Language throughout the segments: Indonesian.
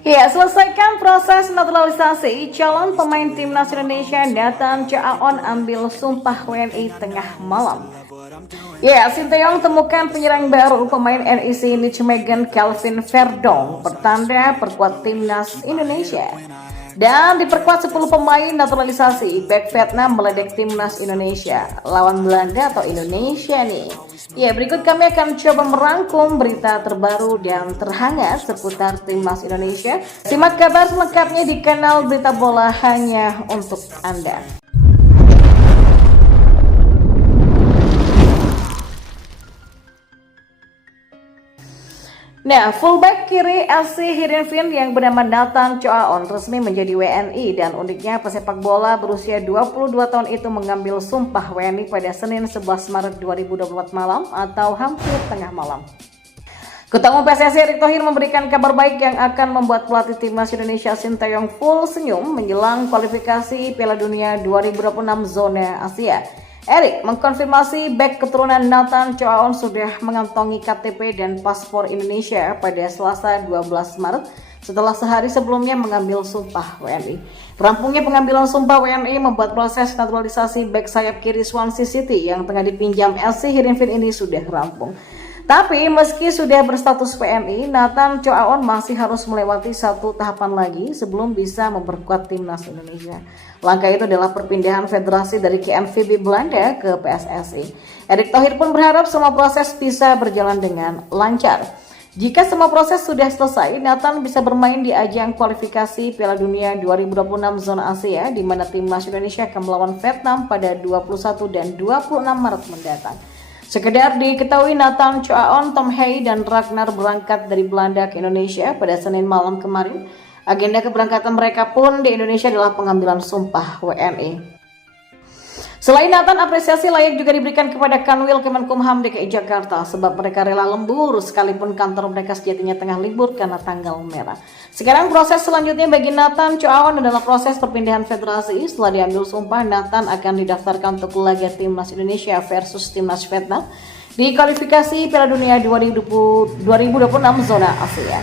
Ya, selesaikan proses naturalisasi, calon pemain timnas Indonesia Nathan Choaon ambil sumpah WNI tengah malam. Ya, Sinteyong temukan penyerang baru pemain NEC Nijmegen Kelvin Verdong bertanda perkuat timnas Indonesia. Dan diperkuat 10 pemain naturalisasi, back Vietnam meledek timnas Indonesia lawan Belanda atau Indonesia nih. Ya, berikut kami akan coba merangkum berita terbaru dan terhangat seputar timnas Indonesia. Simak kabar selengkapnya di kanal Berita Bola hanya untuk Anda. Nah, fullback kiri SC Heerenveen yang bernama Nathan Choaon resmi menjadi WNI dan uniknya pesepak bola berusia 22 tahun itu mengambil sumpah WNI pada Senin 11 Maret 2024 malam atau hampir tengah malam. Ketua Umum PSSI Erick Thohir memberikan kabar baik yang akan membuat pelatih timnas Indonesia Sinteyong full senyum menjelang kualifikasi Piala Dunia 2026 zona Asia. Erick mengkonfirmasi bek keturunan Nathan Choaon sudah mengantongi KTP dan paspor Indonesia pada Selasa 12 Maret setelah sehari sebelumnya mengambil sumpah WNI. Rampungnya pengambilan sumpah WNI membuat proses naturalisasi bek sayap kiri Swansea City yang tengah dipinjam SC Heerenveen ini sudah rampung. Tapi meski sudah berstatus WNI, Nathan Choaon masih harus melewati satu tahapan lagi sebelum bisa memperkuat timnas Indonesia. Langkah itu adalah perpindahan federasi dari KNVB Belanda ke PSSI. Erick Thohir pun berharap semua proses bisa berjalan dengan lancar. Jika semua proses sudah selesai, Nathan bisa bermain di ajang kualifikasi Piala Dunia 2026 zona Asia di mana timnas Indonesia akan melawan Vietnam pada 21 dan 26 Maret mendatang. Sekedar diketahui Nathan Choaon, Tom Hey, dan Ragnar berangkat dari Belanda ke Indonesia pada Senin malam kemarin. Agenda keberangkatan mereka pun di Indonesia adalah pengambilan sumpah WNI. Selain Nathan, apresiasi layak juga diberikan kepada Kanwil Kemenkumham DKI Jakarta sebab mereka rela lembur sekalipun kantor mereka sejatinya tengah libur karena tanggal merah. Sekarang proses selanjutnya bagi Nathan Choaon adalah proses perpindahan federasi. Setelah diambil sumpah, Nathan akan didaftarkan untuk laga timnas Indonesia versus timnas Vietnam di kualifikasi Piala Dunia 2026 zona Asia.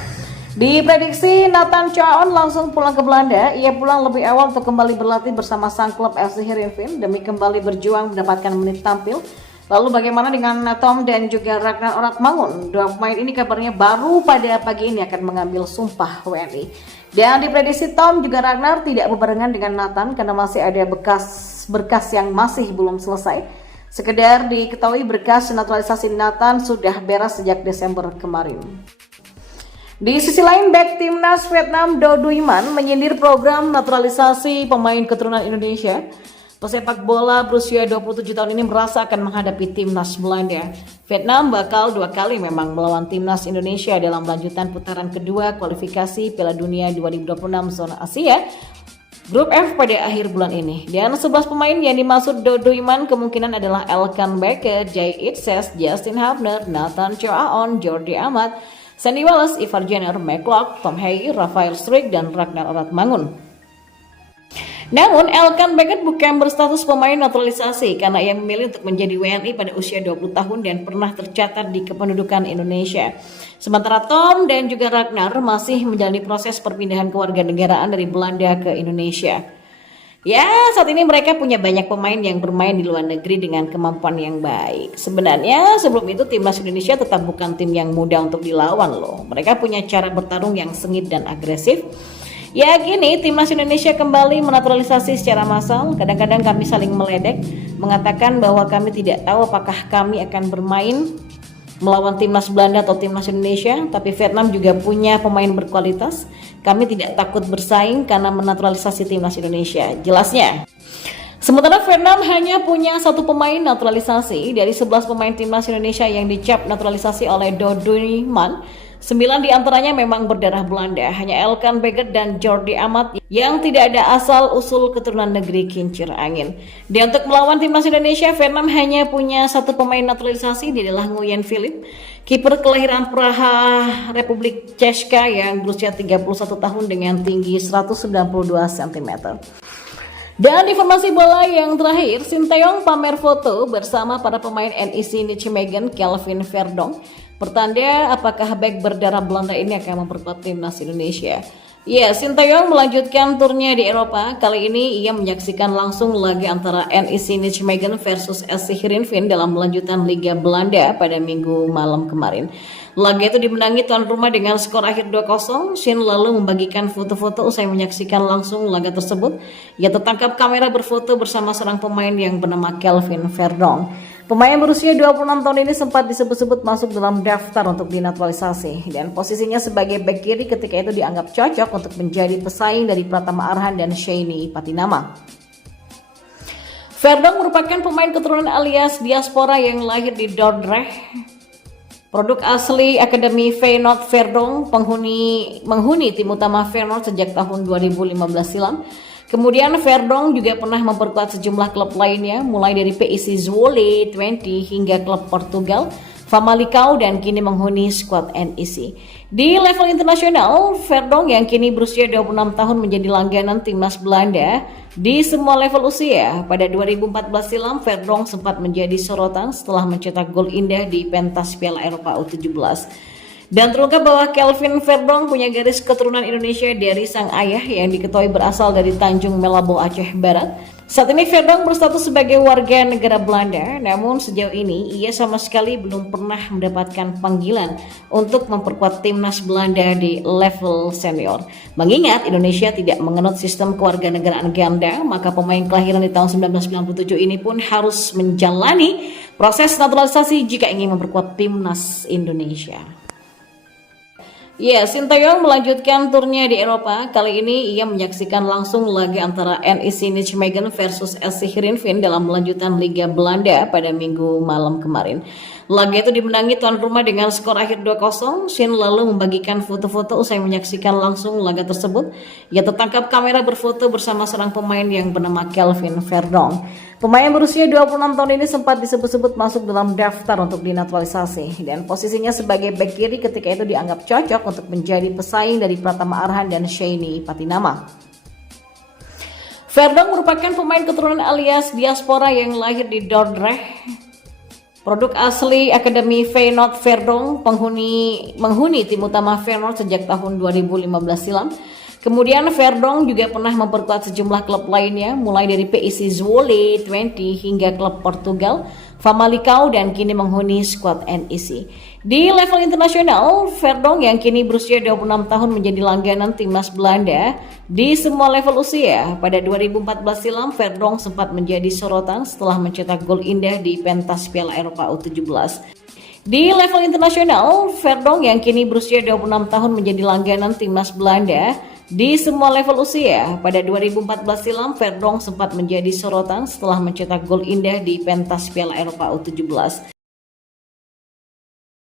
Diprediksi Nathan Choaon langsung pulang ke Belanda. Ia pulang lebih awal untuk kembali berlatih bersama sang klub SC Heerenveen demi kembali berjuang mendapatkan menit tampil. Lalu bagaimana dengan Tom dan juga Ragnar Oratmangun? Dua pemain ini kabarnya baru pada pagi ini akan mengambil sumpah WNI. Dan diprediksi Tom juga Ragnar tidak berbarengan dengan Nathan karena masih ada berkas yang masih belum selesai. Sekedar diketahui berkas naturalisasi Nathan sudah beres sejak Desember kemarin. Di sisi lain, bek timnas Vietnam Do Duy Man menyindir program naturalisasi pemain keturunan Indonesia. Pesepak bola berusia 27 tahun ini merasa akan menghadapi timnas Belanda. Vietnam bakal 2 kali memang melawan timnas Indonesia dalam lanjutan putaran kedua kualifikasi Piala Dunia 2026 zona Asia Grup F pada akhir bulan ini. Dan 11 pemain yang dimaksud Do Duy Man kemungkinan adalah Elkan Bakke, Jay Itzes, Justin Hafner, Nathan Choaon, Jordi Amat, Sandy Wallace, Ivar Jenner, McLeod, Tom Hey, Rafael Struijk, dan Ragnar Oratmangun. Namun, Elkan Bakke bukan berstatus pemain naturalisasi karena ia memilih untuk menjadi WNI pada usia 20 tahun dan pernah tercatat di kependudukan Indonesia. Sementara Tom dan juga Ragnar masih menjalani proses perpindahan kewarganegaraan dari Belanda ke Indonesia. Ya, saat ini mereka punya banyak pemain yang bermain di luar negeri dengan kemampuan yang baik. Sebenarnya sebelum itu timnas Indonesia tetap bukan tim yang mudah untuk dilawan loh. Mereka punya cara bertarung yang sengit dan agresif. Ya gini, timnas Indonesia kembali menaturalisasi secara massal. Kadang-kadang kami saling meledek, mengatakan bahwa kami tidak tahu apakah kami akan bermain melawan timnas Belanda atau timnas Indonesia, tapi Vietnam juga punya pemain berkualitas. Kami tidak takut bersaing karena menaturalisasi timnas Indonesia, jelasnya. Sementara Vietnam hanya punya 1 pemain naturalisasi dari 11 pemain timnas Indonesia yang dicap naturalisasi oleh Do Duy Man. 9 diantaranya memang berdarah Belanda, hanya Elkan Bakke dan Jordi Amat yang tidak ada asal-usul keturunan negeri kincir angin. Dan untuk melawan timnas Indonesia, Vietnam hanya punya 1 pemain naturalisasi, dia adalah Nguyen Philip, kiper kelahiran Praha, Republik Czechia yang berusia 31 tahun dengan tinggi 192 cm. Dan informasi bola yang terakhir, Sinteyong pamer foto bersama para pemain NEC Nijmegen Kelvin Verdong. Pertanda apakah bek berdarah Belanda ini akan memperkuat timnas Indonesia. Ya, Sintayong melanjutkan turnya di Eropa. Kali ini ia menyaksikan langsung laga antara NEC Nijmegen versus SC Heerenveen dalam melanjutan Liga Belanda pada Minggu malam kemarin. Laga itu dimenangi tuan rumah dengan skor akhir 2-0. Shin lalu membagikan foto-foto usai menyaksikan langsung laga tersebut. Ia tertangkap kamera berfoto bersama seorang pemain yang bernama Kelvin Verdonk. Pemain berusia 26 tahun ini sempat disebut-sebut masuk dalam daftar untuk dinaturalisasi dan posisinya sebagai bek kiri ketika itu dianggap cocok untuk menjadi pesaing dari Pratama Arhan dan Sheini Patinama. Verdonk merupakan pemain keturunan alias diaspora yang lahir di Dordrecht. Produk asli Akademi Feyenoord Verdonk, menghuni tim utama Feyenoord sejak tahun 2015 silam. Kemudian Verdonk juga pernah memperkuat sejumlah klub lainnya, mulai dari PSV Zwolle 20 hingga klub Portugal, Famalicão, dan kini menghuni skuad NEC. Di level internasional, Verdonk yang kini berusia 26 tahun menjadi langganan timnas Belanda di semua level usia. Pada 2014 silam, Verdonk sempat menjadi sorotan setelah mencetak gol indah di pentas Piala Eropa U17. Dan terungkap bahwa Kelvin Verdonk punya garis keturunan Indonesia dari sang ayah yang diketahui berasal dari Tanjung Melabo, Aceh Barat. Saat ini Verdonk berstatus sebagai warga negara Belanda, namun sejauh ini ia sama sekali belum pernah mendapatkan panggilan untuk memperkuat timnas Belanda di level senior. Mengingat Indonesia tidak menganut sistem kewarganegaraan ganda, maka pemain kelahiran di tahun 1997 ini pun harus menjalani proses naturalisasi jika ingin memperkuat timnas Indonesia. Ya, Sintayong melanjutkan turnya di Eropa. Kali ini ia menyaksikan langsung laga antara NEC Nijmegen versus SC Heerenveen dalam melanjutan Liga Belanda pada Minggu malam kemarin. Laga itu dimenangi tuan rumah dengan skor akhir 2-0. Shin lalu membagikan foto-foto usai menyaksikan langsung laga tersebut. Ia tertangkap kamera berfoto bersama seorang pemain yang bernama Kelvin Verdonk. Pemain berusia 26 tahun ini sempat disebut-sebut masuk dalam daftar untuk dinaturalisasi dan posisinya sebagai bek kiri ketika itu dianggap cocok untuk menjadi pesaing dari Pratama Arhan dan Sheini Patinama. Verdonk merupakan pemain keturunan alias diaspora yang lahir di Dordrecht. Produk asli Akademi Feyenoord Verdonk, menghuni tim utama Feyenoord sejak tahun 2015 silam. Kemudian Verdonk juga pernah memperkuat sejumlah klub lainnya, mulai dari PSV Zwolle 20 hingga klub Portugal, Famalicão, dan kini menghuni skuad NEC. Di level internasional, Verdonk yang kini berusia 26 tahun menjadi langganan timnas Belanda di semua level usia. Pada 2014 silam, Verdonk sempat menjadi sorotan setelah mencetak gol indah di pentas Piala Eropa U17. Di level internasional, Verdonk yang kini berusia 26 tahun menjadi langganan timnas Belanda di semua level usia. Pada 2014 silam, Verdonk sempat menjadi sorotan setelah mencetak gol indah di pentas Piala Eropa U17.